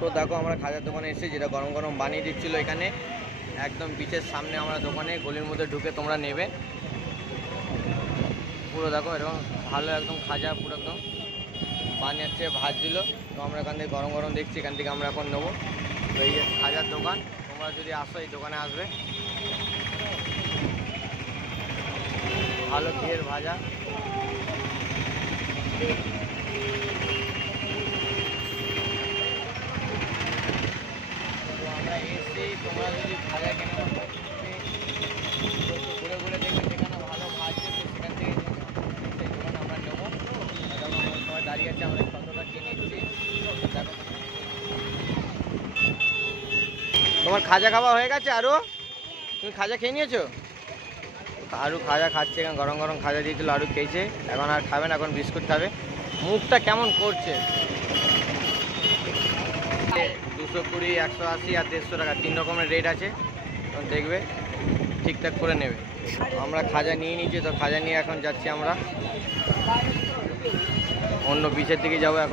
তো দেখো আমরা খাজার দোকানে এসেছি, যেটা গরম গরম বানিয়ে দিচ্ছিলো এখানে একদম বিচের সামনে। আমরা দোকানে গলির মধ্যে ঢুকে তোমরা নেবে পুরো। দেখো এরকম ভালো একদম খাজা পুরো একদম বানিয়েছে, ভাজছিল। তো আমরা এখান থেকে গরম গরম দেখছি, এখান থেকে আমরা এখন নেবো। তো এই যে খাজার দোকান, তোমরা যদি আসো এই দোকানে আসবে, ভালো ঘিয়ের ভাজা। আমরা এসছি, তোমরা যদি ভাজা কেন ঘুরে ঘুরে দেখবে যেখানে ভালো ভাজছে, তো সেখান থেকে সেই দোকানে আমরা নেবো। আমরা সবাই দাঁড়িয়ে আছে, আমরা কতটা কিনে নিচ্ছি। দেখো তোমার খাজা খাওয়া হয়ে গেছে? আরও তুমি খাজা খেয়ে নিয়েছো? আরও খাজা খাচ্ছে, এখন গরম গরম খাজা দিয়েছিল, আরও খেয়েছে। এখন আর খাবে না, এখন বিস্কুট খাবে। মুখটা কেমন করছে। 220, 180 আর 150 টাকা 3 রকমের রেট আছে, দেখবে ঠিকঠাক করে নেবে। আমরা খাজা নিয়ে নিয়েছি, তো খাজা নিয়ে এখন যাচ্ছি আমরা অন্য বিচের দিকে যাবো এখন।